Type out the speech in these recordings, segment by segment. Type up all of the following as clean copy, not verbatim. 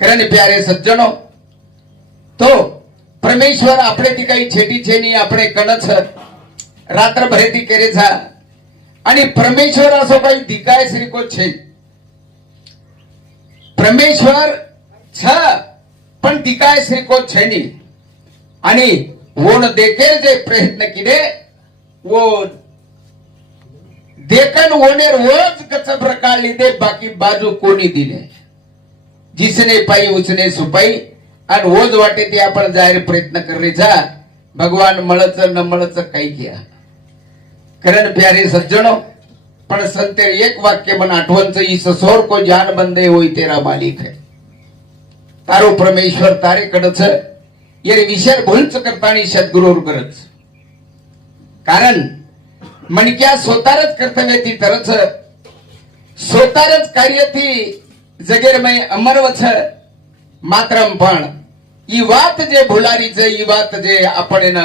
कारण प्यारे सज्जनो तो परमेश्वर આપણે ती काही છેટી છે ની આપણે કણછ રાત્રભરેથી કરે છે आणि परमेश्वर असो काही दिकाय श्रीको છે परमेश्वर छ पण दिकाय श्रीको છે ની आणि वोन देखेल जे प्रयत्न केले वो देखन होणे रोज कच प्रकार लिदे बाकी बाजू कोणी दिले जिसने पाई उसने सुपाई आणि ओज वाटे ते आपण जाहीर प्रयत्न करायचा भगवान मळच न मळच काही घ्या कारण प्यारे सज्जनो पण संते एक वाक्य मन आठवणचं ईस सोर को जान बंदे होई तेरा मालिक है तारो परमेश्वर तारे कडच ये विचार भूलच करतानी सद्गुरूर गरज कारण मणक्या स्वतारच कर्तव्य ती तरच स्वतारच कार्य ती जगेरमय अमरवच मात्रम पण ई वात जे भुलारीच ई वात जे आपण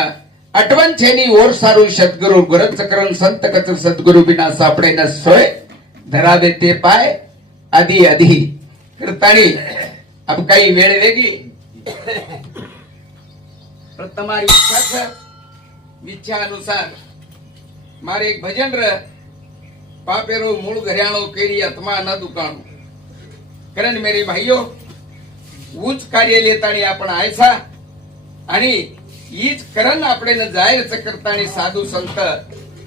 अटवण छेनी ओर सारू सद्गुरु गरज करण संत कच सद्गुरु बिना सापडे न सोय धरावे ते पाय आधी आधी करतानी अब काही वेळ वेगी તમારી ઈચ્છા વિચ્છા અનુસાર મારે એક ભજન ર પાપેરો મૂળ ઘર્યાણો કેરી આત્મા ન દુકાણો कारण मेरे भाइयों उच्च कार्य लेतानी आपण आयसा आणि हीच करण आपण जाहीर करतानी साधू संत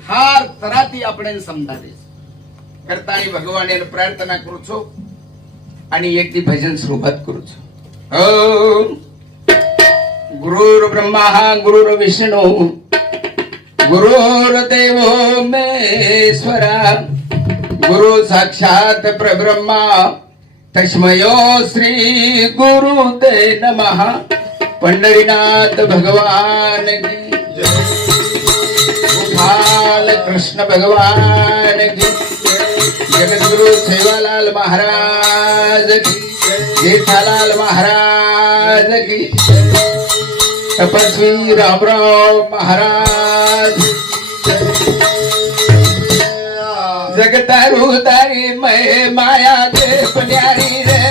हार तराती आपण समजावे करतानी भगवान प्रार्थना करू छो आणि एक दी भजन सुरुवात करू छो ओम गुरुर् ब्रह्मा गुरुर् विष्णु गुरुर्देवो महेश्वरा गुरु साक्षात परब्रह्मा तस्मयो श्री गुरुते नमः पंढरीनाथ भगवान की जय गोपाल कृष्ण भगवान की जगद्गुरु सेवालाल महाराज की जेठालाल महाराज की तपस्वी रामराव महाराज जगतारू तारी मैं माया दे प्यारी रे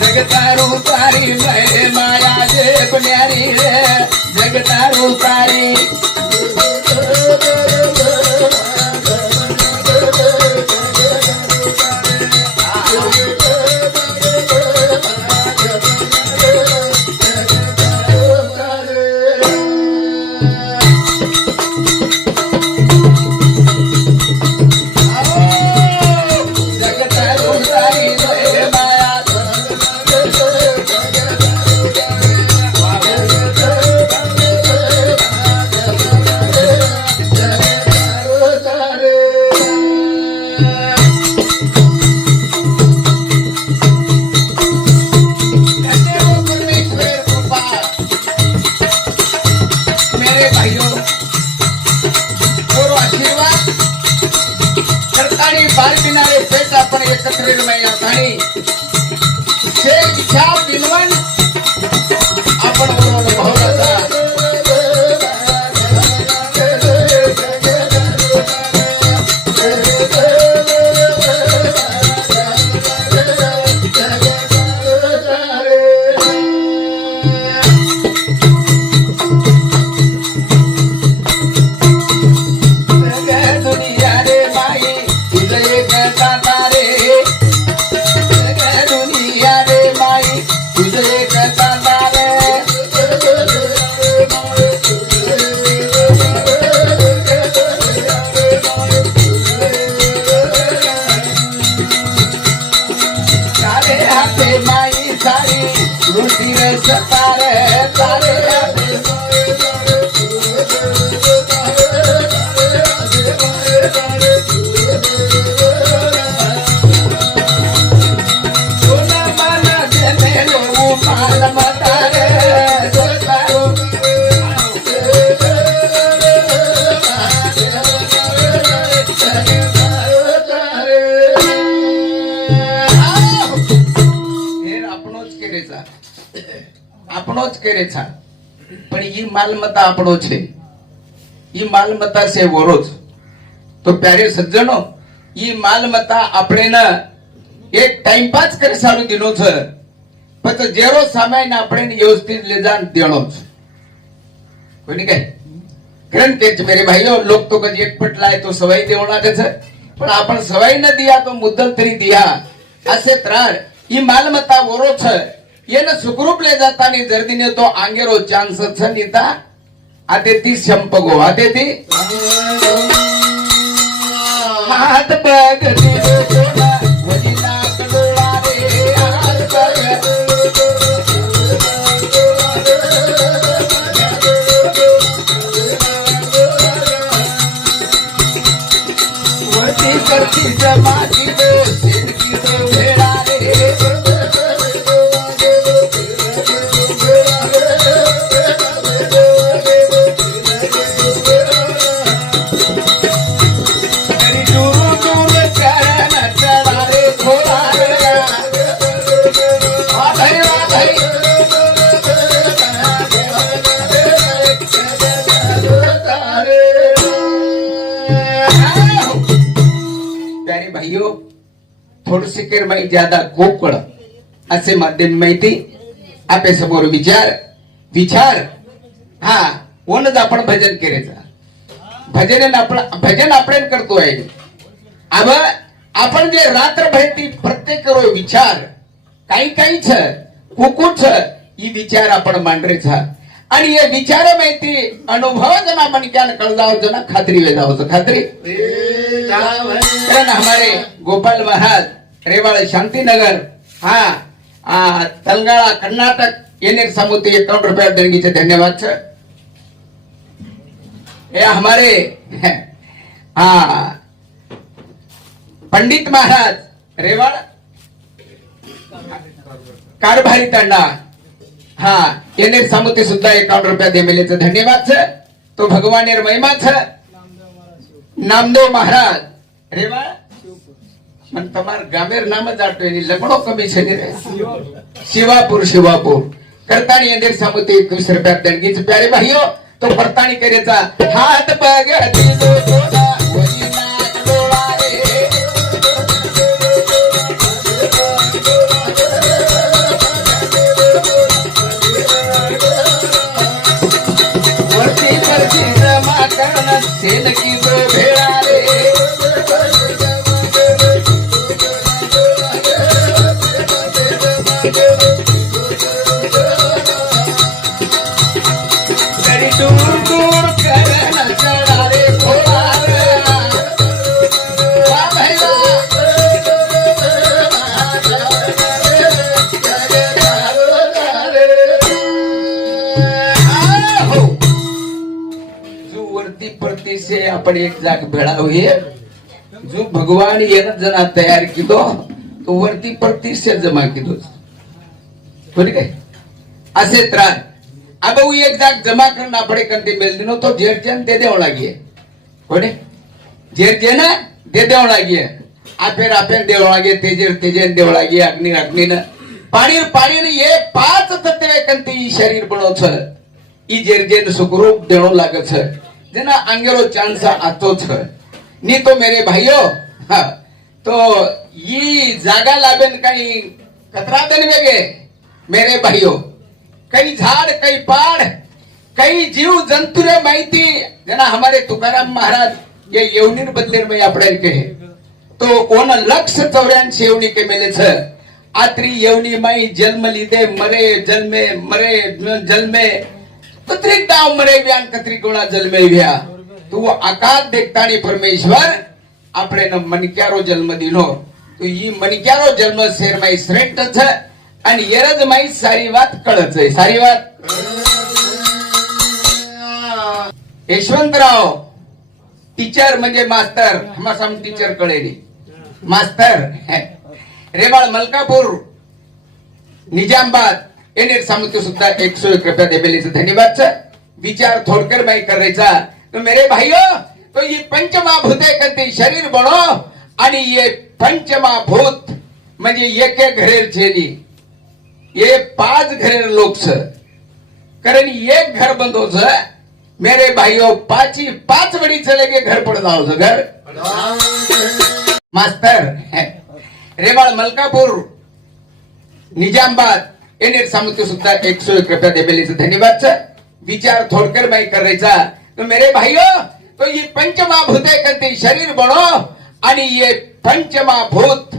जगतारू तारी मैं माया दे प्यारी रे जगतारू तारी आपण एकत्र आपण આપણો જ કરે છે પણ ઈ માલમતા આપણો છે ઈ માલમતા છે વરોજ तो प्यारे सज्जनो ई मालमत्ता આપણે એક ટાઈમ પાસ કરી સારું દીનો છે પછી જેરો સામાન આપણે વ્યવસ્થિત ले जान देणो છે कोई नहीं कहे कारण के मेरे भाइयों लोग तो कभी एक पट लाए तो सवाई देवना છે પણ आपण सवाई न दिया तो मुद्दल तरी दिया असे त्रार ई मालमत्ता वरो છે એને સુખરૂપ ले जाता ની जर्दीने तो आंगेरो चान्स છે નીતા आतेती संपगो आतेती हात बगती लोकोना वडिला कडोळा रे हात बगती वटी करती जमाती दो सिंदगी दो भेड़ा रे थोडसे केर माहिती ज्यादा कोकळ असे माध्यम माहिती आपल्या समोर विचार विचार हा कोणच आपण भजन करायचं भजन आपण करतोय अब आपण जे रात्र भेटी प्रत्येक करो विचार काही काही छ कुकुट छ ही विचार आपण मांडरेचा आणि ये विचार माहिती अनुभव जना मनक्यान कळजाव जना खात्री वेदाव खात्री कारण हमारे गोपाल महाराज रेवाड़ शांतिनगर हाँ तलगाड़ा कर्नाटक ये समुद्र 51 रुपया देंगे धन्यवाद सर ये हमारे हाँ पंडित महाराज रेवाड़ कारभारी तंडा हाँ ये समुद्र सुद्धा 51 रुपया दे मिले धन्यवाद सर तो भगवान महिमा छ नामदेव महाराज रेवाड़ मन तमार गामेर नाम ज आटो एनी लग्नो कमी छे ने शिवापुर शिवापुर करताणी अंदर सामुते 21 रुपया देणगी छे प्यारे भाईओ तो परताणी करेचा हाथ बगती लोकोना वडिला कडोळा रे वरती करती जमा करण सेनकी दो भेड़ा रे दूर दूर करना चढ़ा रे भोला वाह भैया जो वरती परती से आपण एक जाग भेड़ा हुए जो भगवान ये जना तैयार की दो तो वरती परती से जमा की दो ठीक है असे त्राण अब वो एक जाग जमा करना पड़े कंती मेल दिनो तो जेरजन दे देव लागिए कोने जेरजन दे देव लागिए आपेर देव लागिए तेजेन देव लागिए अग्नि न पाणी ने ये 5 तत्वे कंती शरीर बनो छ ई जेरजन सुखरूप देणो लागे छ जेना अंगेरो चांस आतो छ नी तो मेरे भाइयों हाँ तो ये जागा लाबेन काही कतरा दिन वेगे मेरे भाइयों कई झाड़ कई पाड़ कई जीव जंतु रे माहिती जना हमारे तुकाराम महाराज ये येवनीर बदलेर में आपड़े कहे तो ओन लक्ष 84 येवनी के मेले छ आत्री येवनी माई जन्म लीधे मरे जन्मे मरे जन्मे कतरी डाव मरे व्यान कतरी कोणा जन्मे व्या तो वो आकाश देखतानी परमेश्वर आपणे न मनक्यारो जन्म दिनो तो ई मनक्यारो जन्म शेर माई श्रेष्ठ छ आणि येरज माई सारी बात कळच आहे सारी बात यशवंतराव टीचर म्हणजे मास्टर हमासम टीचर कळेली मास्टर रेवाड़ मलकापुर निजामाबाद एने समुद्र सुद्धा 101 रुपया देबेली धन्यवाद सर विचार थोडकर माई करायचा तो मेरे भाइयों तो ये पंचमहाभूते कंती शरीर बनो आणि ये पंचमहाभूत म्हणजे एक घरेर छेनी ये 5 घरेर लोक छ कारण एक घर बंदो छ मेरे भाइयों 5 वड़ी चले के घर पड़ जाओ घर मास्तर रेवाळ मलकापूर निजामाबाद एने सामंत सुद्धा 101 रुपया देबेलीचं धन्यवाद छ विचार थोडकर बाई करायचा तो मेरे भाइयों तो ये पंचमहाभूत करते शरीर बनो आणि ये पंचमहाभूत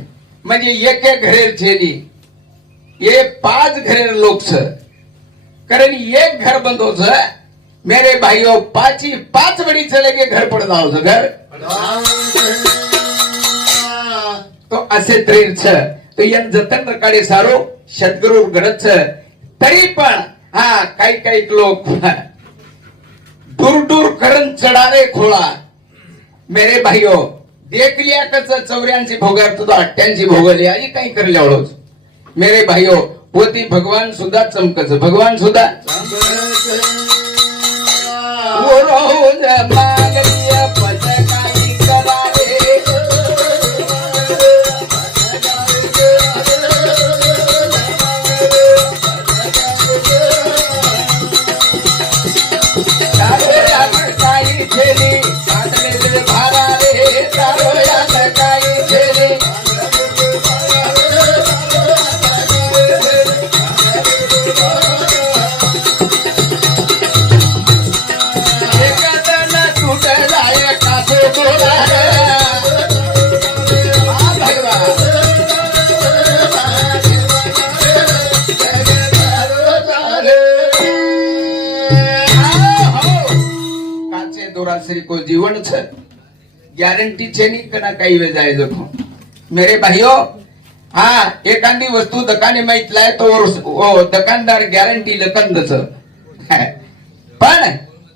म्हणजे एक एक घरेर छेली ये 5 घरेर लोक छ कारण एक घर बंद छ मेरे भाइयों 5 बड़ी चले के घर पड़ जाओ छ घर तो असे तरी छ तो यन जतन रकाडे सारो सद्गुरु गरज छ तरी पण हा काही लोक दूर दूर करण चढारे खोळा मेरे भाइयों देख लिया कच 84 भोगार तुझा 88 भोगली आई काही करले ओळोच मेरे भाइयों पोती भगवान सुद्धा चमकच भगवान सुद्धा ओ रोज मागलिया पद काही करारे श्री को जीवन छ गॅरंटी छे नहीं कना काही वे जाय देखो मेरे भाइयों हाँ एखादी वस्तू दुकाने में इतलाय तो वो दुकानदार गॅरंटी लकंद छ पण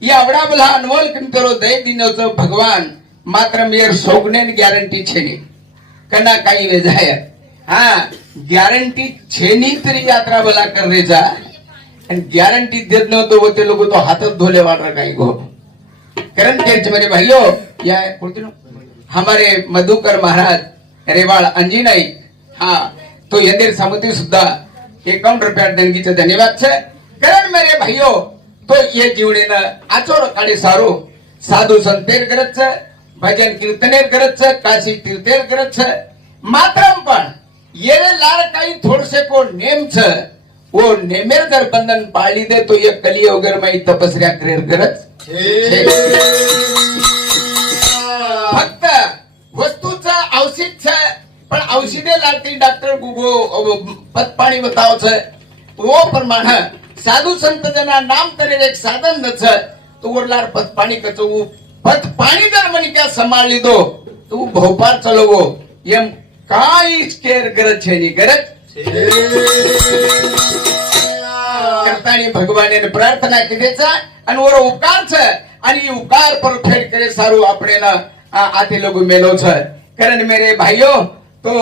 एवढा भला अनमोल किमतीरो दय दिनोच भगवान मात्र मेर सोगने गॅरंटी छे नहीं कना काही वे जाय हाँ गॅरंटी छे नहीं तरी यात्रा भला कर रे जा गॅरंटी देत नव्हतो वो ते लोक तो हातच धोले वाट काही गो करण तीर्थ मेरे भाइयों या हमारे मधुकर महाराज रेवाळ अंजिनाई हाँ तो यंदेर सामंती सुद्धा 51 रुपया देणगीचे धन्यवाद छे करण मेरे भाइयों तो ये जीवने आचोर काढे सारो साधु संतेर करत छे भजन कीर्तनेर करत छे काशी तीर्थेर करत छे मात्रम पण ये लार काही थोडसे को नेम छे वो नेमेर जर बंधन पाळली दे तो ये कलियुगर में तपस्या करेर करत फक्त वस्तूचा औषध छ पण औषधे लागती डॉक्टर गुगो पत पाणी बताव छ वो प्रमाण साधु संत जना नाम करे एक साधन न छ तो वरलार पत पाणी कचो पत पाणी जर मनी क्या संभाळ लीधो तो भोपाळ चलोगो एम काई केर गरज छे नी गरज करतानी भगवाने प्रार्थना कीधेचा आणि वर उपकार छ आणि उपकार परफेक्ट करे सारू આપણે ના આથી લોકો મેલો છે कारण मेरे भाइयों तो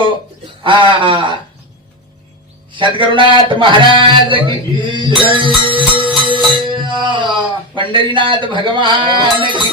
सद्गुरुनाथ महाराज की जय पंढरीनाथ भगवान की